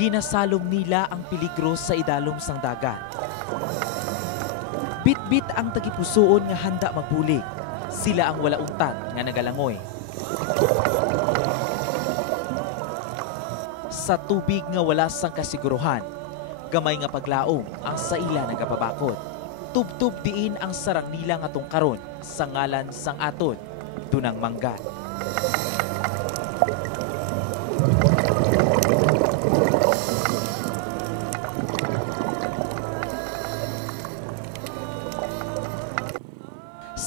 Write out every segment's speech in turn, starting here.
Ginasalom nila ang peligro sa idalom sang dagat. Bit-bit ang tagipusoon nga handa magbulig. Sila ang wala untad nga nagalangoy. Sa tubig nga wala sang kasiguruhan, gamay nga paglaom ang sa ila nagapabakod. Tubtub diin ang sarang nila nga tungkaron sa ngalan sang aton, Dunang Manggat.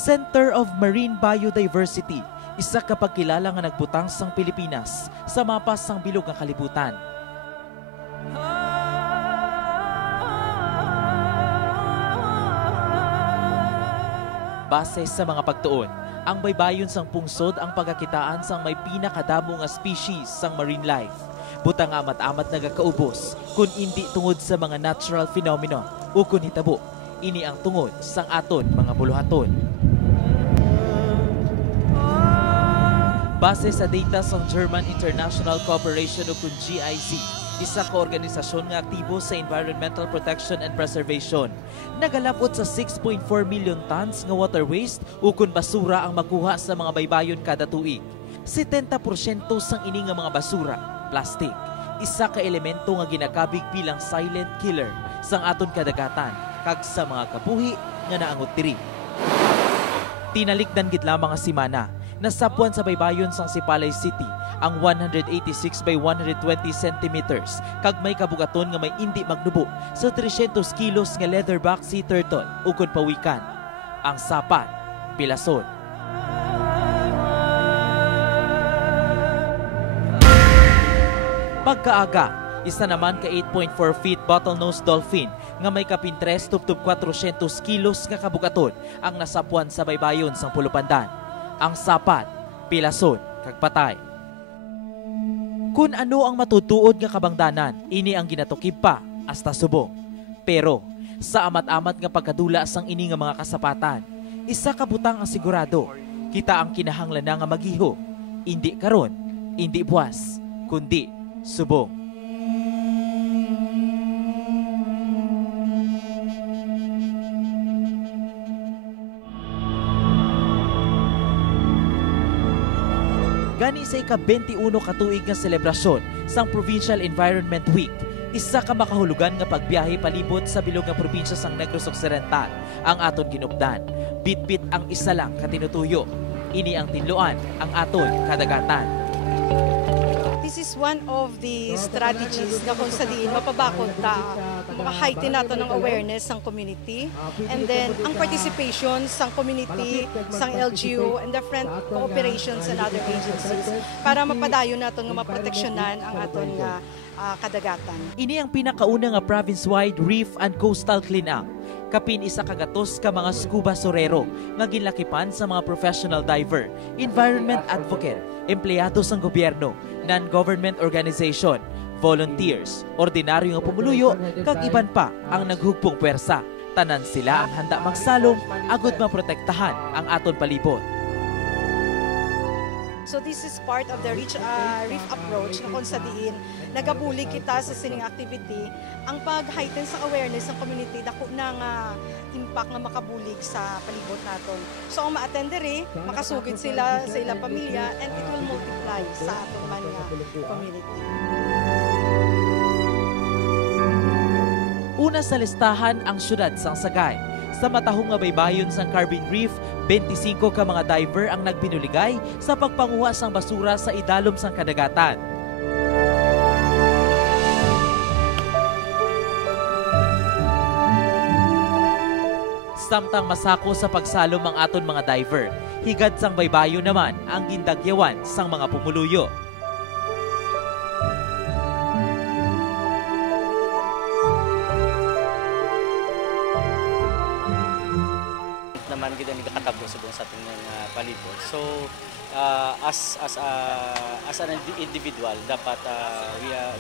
Center of Marine Biodiversity, isa ka pagkilala nga nagbutang sang Pilipinas sa mapa sang bilog nga kalibutan. Base sa mga pagtuon, ang baybayon sang pungsod ang pagkakitaan sang may pinakadamo nga species sang marine life. Butang amat-amat nagakaubos kung hindi tungod sa mga natural phenomenon o kung hitabo. Ini ang tungod sang aton mga buluhaton. Base sa data sa German International Cooperation o kung GIZ, isa ka organisasyon nga aktibo sa environmental protection and preservation, nagalapot sa 6.4 million tons nga water waste o kung basura ang makuha sa mga baybayon kada tuig. 70% sang ini nga mga basura, plastic, isa ka elemento nga ginakabig bilang silent killer sang aton kadagatan kag sa mga kabuhi nga naangot diri. Tinalikdan gid lamang nga simana, nasapuan sa baybayon sang Sipalay City ang 186 by 120 centimeters kag may kabugaton nga may indi magnubo sa 300 kilos nga leatherback sea turtle ug pawikan. Ang sapat, pilason. Pagkaaga, isa naman ka 8.4 feet bottlenose dolphin nga may kapintres tubtub 400 kilos nga kabugaton ang nasapuan sa baybayon sang Pulupandan. Ang sapat, pilason, kag patay. Kung ano ang matutuod nga kabangdanan, ini ang ginatukib pa hasta subong. Pero sa amat-amat nga pagkadula sang ini nga mga kasapatan, isa ka butang ang sigurado, kita ang kinahanglan nga magiho, indi karon, indi buwas, kundi subong. Gani sa ika-21 katuig nga selebrasyon sang Provincial Environment Week, isa ka makahulugan nga pagbiyahe palibot sa bilog nga probinsya sang Negros Occidental ang aton ginupdan. Bit-bit ang isa lang katinutuyo. Ini ang tinluan ang aton kadagatan. This is one of the strategies na kung sa diin mapabakod ta, maka-heighten nato ng awareness ng community, and then ang participation sang community, sang LGU, and different cooperations and other agencies para mapadayon nato nga maproteksyonan ang aton nga kadagatan. Ini ang pinakauna nga province-wide reef and coastal cleanup. Kapin isa kagatos ka mga scuba sorero nga ginlakipan sa mga professional diver, environment advocate, empleyado sang gobyerno, non-government organization, volunteers, ordinaryo nga pumuluyo, kag iban pa ang naghugpong pwersa. Tanan sila ang handa magsalom agud maprotektahan ang aton palibot. So this is part of the reef approach na kung sa diin nagabulig kita sa sining activity ang pag-heighten sa awareness ng community dako na nga impact nga makabulig sa palibot naton. So ang ma-attend diri, makasugid sila sa ilang pamilya and it will multiply sa aton man nga community. Una sa listahan ang syudad sang Sagay. Sa matahong nga baybayon sang Carbon Reef, 25 ka mga diver ang nagpinuligay sa pagpanguha sang basura sa idalom sang kadagatan. Samtang masako sa pagsalom ang aton mga diver, higad sang baybayon naman ang gindagyawan sang mga pumuluyo. Naman gid ni katabo sa buong sa ating palibot. So as an individual dapat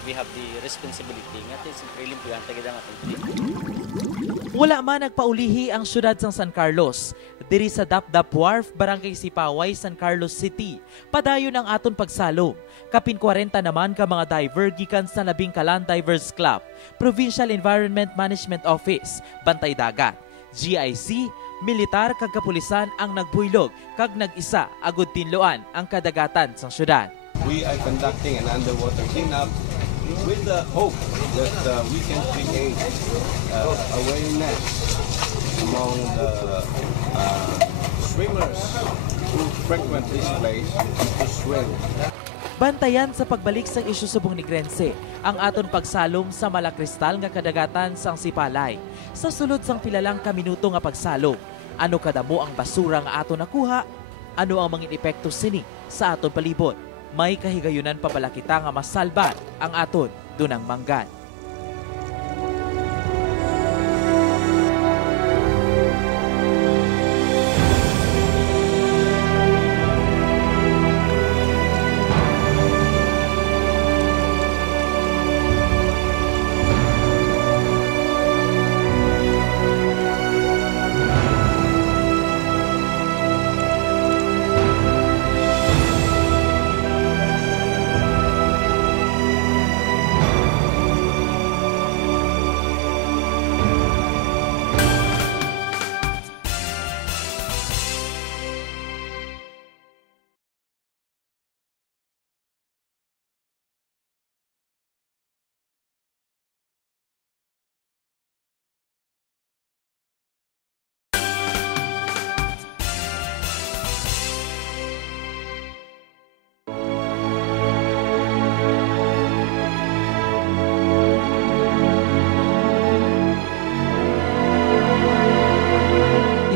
we have the responsibility nga siyempre limpihan ta gid ang ating palibot. Wala man nagpaulihi ang syudad sang San Carlos. Diri sa Dapdap Wharf, Barangay Sipaway, San Carlos City. Padayon ang aton pagsalom. Kapin 40 naman ka mga diver gikan sa Labing Kalan Divers Club, Provincial Environment Management Office, Bantay Dagat, GIC, militar kag kapulisan ang nagbuylog kag nag-isa agud tinluan ang kadagatan sang syudad. We are conducting an underwater cleanup with the hope that we can create awareness among the swimmers who frequent this place to swim. Bantayan sa pagbalik sa isyu subong Negrense ang aton pagsalom sa Malakristal nga kadagatan sang Sipalay. Sa sulod sang pilalang ka minuto nga pagsalom, ano kadamo ang basura nga aton nakuha? Ano ang mga epekto sini sa aton palibot? May kahigayunan pa pala kita nga masalbat ang aton dunang manggan.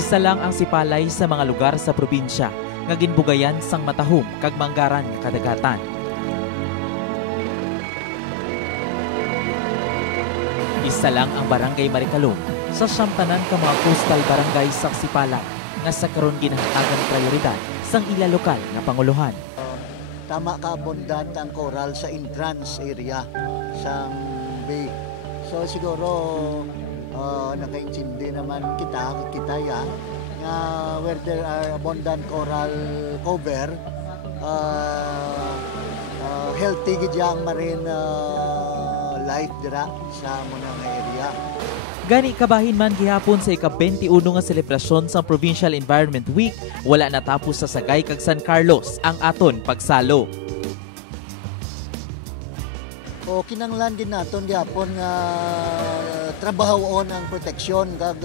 Isa lang ang Sipalay sa mga lugar sa probinsya nga ginbugayan sang matahom kag manggaran nga kadagatan. Isa lang ang Barangay Maricalom sa siyamtanan ka mga coastal barangay sa Sipalay nga sa karon ginahatagan prioridad sang ila lokal nga panguluhan. Tama ka abundant ang coral sa entrance area sang bay. So siguro nakaintindi naman kita ya nga where there are abundant coral cover, healthy gid ang marine life dira sa munang area. Gani kabahin man gihapon sa ika-21 nga selebrasyon sa Provincial Environment Week, wala natapos sa Sagay kag San Carlos ang aton pagsalo. O kinanglan din naton gihapon nga trabahoon ang proteksyon kag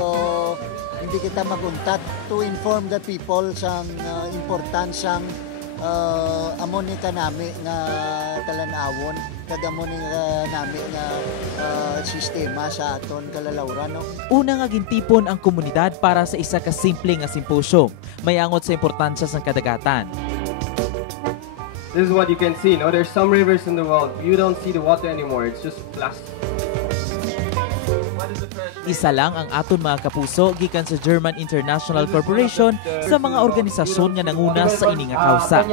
hindi kita maguntat to inform the people sang importance sang amoni kanami nga talan-awon kag amoni nami nga sistema sa aton kalalawran no. Una nga gintipon ang komunidad para sa isa ka simple nga simposyo, may angot sa importansya sang kadagatan. This is what you can see, no? There's some rivers in the world. You don't see the water anymore. It's just plastic. Isa lang ang aton mga kapuso gikan sa German International Corporation sa mga organisasyon nga nanguna sa ini nga kausa.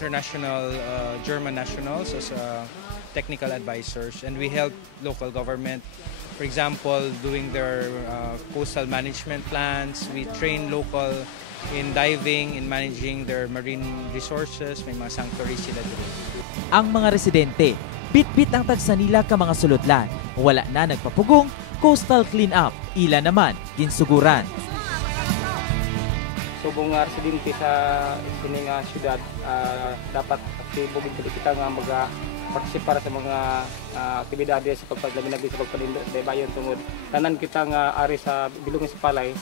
International German nationals as technical advisors, and we help local government. For example, doing their coastal management plans. We train local in diving, in managing their marine resources. May mga sanctuaries sila dito. Ang mga residente, bit-bit ang tagsa nila ka mga sulodlan. Wala na nagpapugong, coastal clean-up. Ila naman, ginsuguran. Subong nga residente sa sining syudad, dapat aktibo gid kita nga mag-participate sa mga aktibidades sa pagpaglabi sa pagpalindo sa bayon tungod tanan kita nga ari sa bilong sa Sipalay,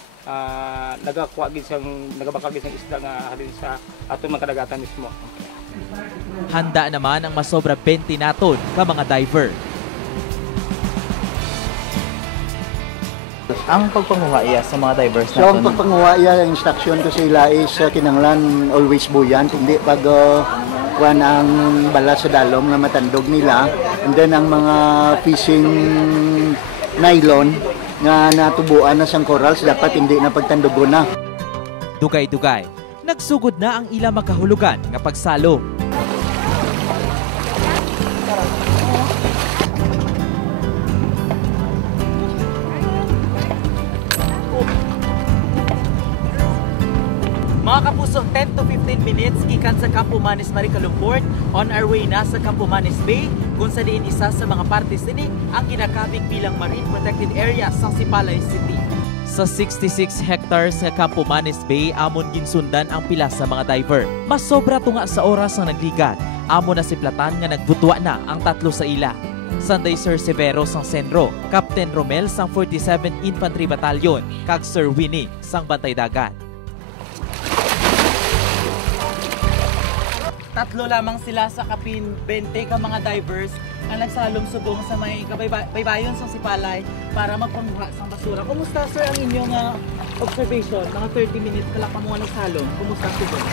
nagakuha gid sang nagabakal gid sang isda nga halin sa aton mga kadagatan mismo. Handa naman ang masobra 20 naton ka mga diver. Ang pagpanguhaya sa mga divers natin? So ang pagpanguhaya, ang instruction ko sa ila is kinanglan always buyan, hindi pag kuan ang bala sa dalom na matandog nila, and then ang mga fishing nylon nga natubuan na sang corals dapat hindi na pagtandugon na. Dugay-dugay, nagsugod na ang ila makahulugan nga pagsalo. Mga kapuso, 10 to 15 minutes gikan sa Campo Manis, Maricalumport, on our way na sa Campo Manis Bay, kung sa diin isa sa mga partes ini ang ginakabig bilang Marine Protected Area sa Sipalay City. Sa 66 hectares sa Campo Manis Bay, amon ginsundan ang pila sa mga diver. Mas sobra tunga sa oras ang nagligat, amon na siplatan nga nagbutwa na ang tatlo sa ila. Sanday Sir Severo sang Senro, Captain Romel sang 47 Infantry Battalion, kag Sir Winnie sang Bantay Dagat. Tatlo lamang sila sa kapin 20 ka mga divers ang nagsalom subong sa may baybayon sa Sipalay para magpanguha sa basura. Kumusta sir ang inyong observation? Mga 30 minutes na lang pa mga nagsalom. Kumusta subong?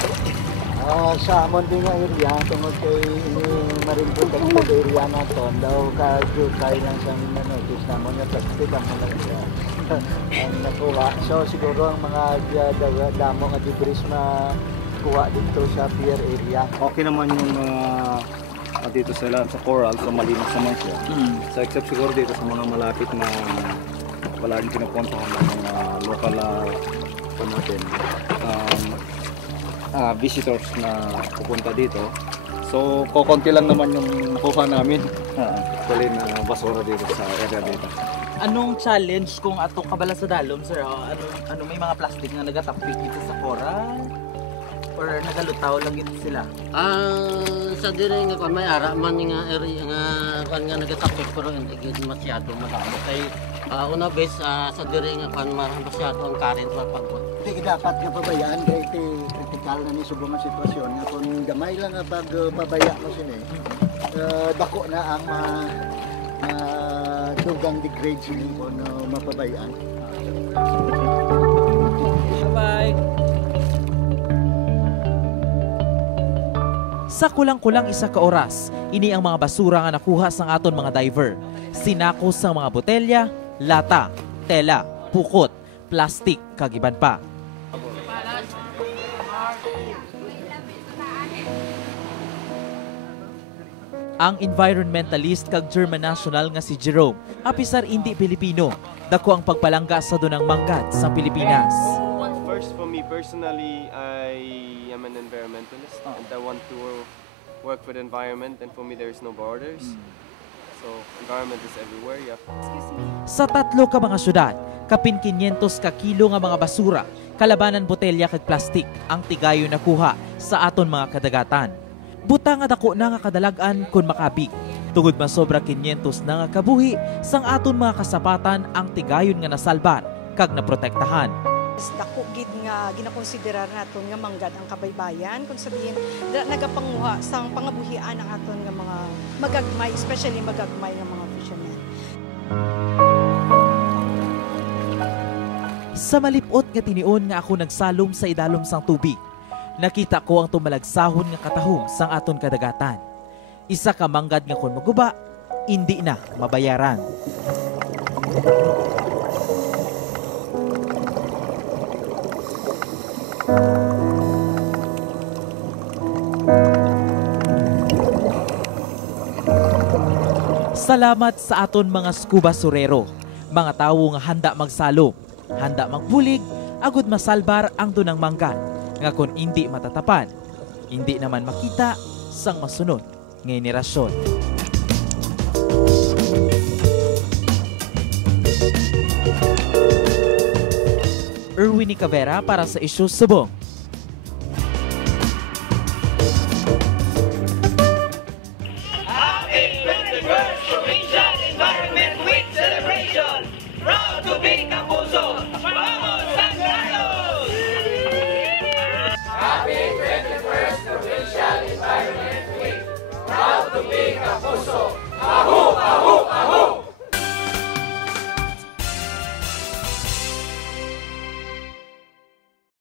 Sa amon din nga area, tungod kay ini Marine Protected Area naton, daw ka-jutay lang sa notice namon nga plastic ang mga ang nakuha. So siguro ang mga damo nga debris kuha dito sa pier area. Okay naman yung dito sa coral, so malinis naman siya. So except siguro dito sa mga malapit na palaging pinupuntahan ng mga local visitors na pupunta dito. So kukunti lang naman yung nakuha namin. Actually na basura dito sa area dito. Anong challenge kung atong kabala sa dalom sir? Ano may mga plastic na nagatapik dito sa coral? Or nagalutaw lang ito sila? Sa dire nga may ara man nga area nga nagatapik pero hindi gid masyado madamo kay una base sa dire nga masyado ang current mapagbuhat. Hindi dapat nga pabayaan kay critical na ni subong nga sitwasyon nga kung gamay lang nga pag pabaya mo sini. Dako na ang dugang degrade sini kung mapabayaan. Bye. Sa kulang-kulang isa ka oras, ini ang mga basura nga nakuha sang aton mga diver. Sinakos sang mga botelya, lata, tela, pukot, plastik, kag iban pa. Ang environmentalist kag German national nga si Jerome, apisar hindi Pilipino, dako ang pagpalangga sa dunang manggat sa Pilipinas. First, for me personally, I am an environmentalist and I want to work for the environment, and for me there is no borders. So, environment is everywhere. Sa tatlo ka mga syudad, kapin 500 ka kilo nga mga basura, kalabanan botelya kag plastik ang tigayo nakuha sa aton mga kadagatan. Buta nga dako na nga kadalagan kun makabig. Tungod masobra 500 na nga kabuhi sang aton mga kasapatan ang tigayon nga nasalbar kag naprotektahan. Dako gid nga ginakonsiderar naton nga manggad ang kabaybayan kung sabihin nagapanguha sang pangabuhian ang aton nga mga magagmay, especially magagmay nga mga fishermen. Sa malipot nga tinion nga ako nagsalom sa idalom sang tubig, nakita ko ang tumalagsahon nga katahom sang aton kadagatan. Isa ka manggad nga kun maguba, hindi na mabayaran. Salamat sa aton mga scuba surero, mga tawo nga handa magsalom, handa magbulig, agud masalbar ang dunang manggat, nga kun hindi matatapan, hindi naman makita sang masunod nga henerasyon. Erwin Cavera para sa Isyus Subong.